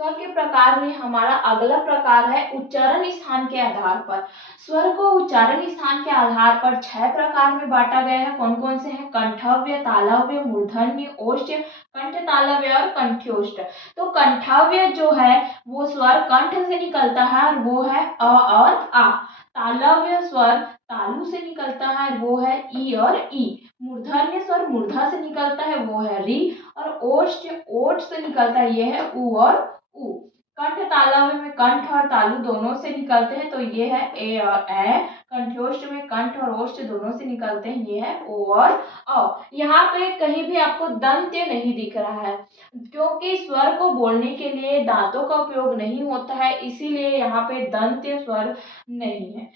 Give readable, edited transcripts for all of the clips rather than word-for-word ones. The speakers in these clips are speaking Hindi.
स्वर के प्रकार में हमारा अगला प्रकार है उच्चारण स्थान के आधार पर। स्वर को उच्चारण स्थान के आधार पर 6 प्रकार में बांटा गया है। कौन कौन से हैं? कंठव्य, तालव्य, मूर्धन्य, ओष्ठ, कंठ तालव्य और कंठ्योष्ठ। तो कंठव्य जो है वो स्वर कंठ से निकलता है और वो है अ और आ। तालव्य स्वर तालु से निकलता है, वो है ई और ई। मूर्धन्य स्वर मूर्धा से निकलता है, वो है री। और ओष्ठ ओठ से निकलता है, ये है उ और उ। कंठ तालव्य में कंठ और तालु दोनों से निकलते हैं, तो ये है ए और ए। कंठ्योष्ठ में कंठ और ओष्ठ दोनों से निकलते हैं, ये है ओ और औ। यहाँ पे कहीं भी आपको दंत्य नहीं दिख रहा है, क्योंकि स्वर को बोलने के लिए दांतों का उपयोग नहीं होता है, इसीलिए यहाँ पे दंत्य स्वर नहीं है।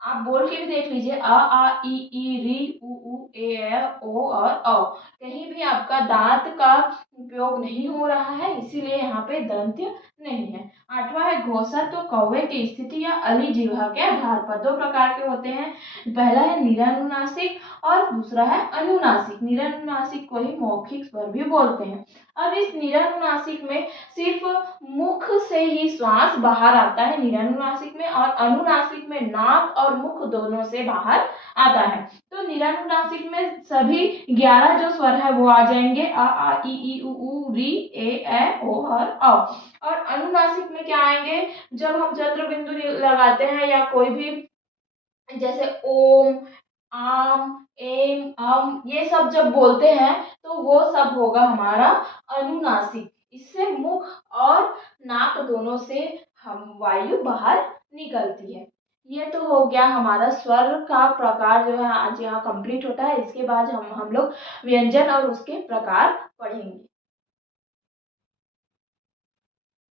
आप बोल के भी देख लीजिए, अ आ ई री उ ए ओ और औ। कहीं भी आपका दांत का उपयोग नहीं हो रहा है, इसीलिए यहाँ पे दंत्य नहीं है। 8वां है घोषा। तो कौवे की स्थिति या अली जिह्वा के आधार पर 2 प्रकार के होते हैं। पहला है निरानुनासिक और दूसरा है अनुनासिक। निरानुनासिक को ही मौखिक स्वर भी बोलते हैं। अब इस निरानुनासिक में सिर्फ मुख से ही श्वास बाहर आता है निरानुनासिक में, और अनुनासिक में नाक और मुख दोनों से बाहर आता है। तो निरानुनासिक में सभी 11 जो स्वर है वो आ जाएंगे, अ आ ई उ री ए ओ और औ। और अनुनासिक में क्या आएंगे? जब हम चंद्र बिंदु लगाते हैं या कोई भी, जैसे ओम, आम, एम, अम, ये सब जब बोलते हैं तो वो सब होगा हमारा अनुनासिक। इससे मुख और नाक दोनों से हम वायु बाहर निकलती है। ये तो हो गया हमारा स्वर का प्रकार जो है आज यहाँ कंप्लीट होता है। इसके बाद हम लोग व्यंजन और उसके प्रकार पढ़ेंगे।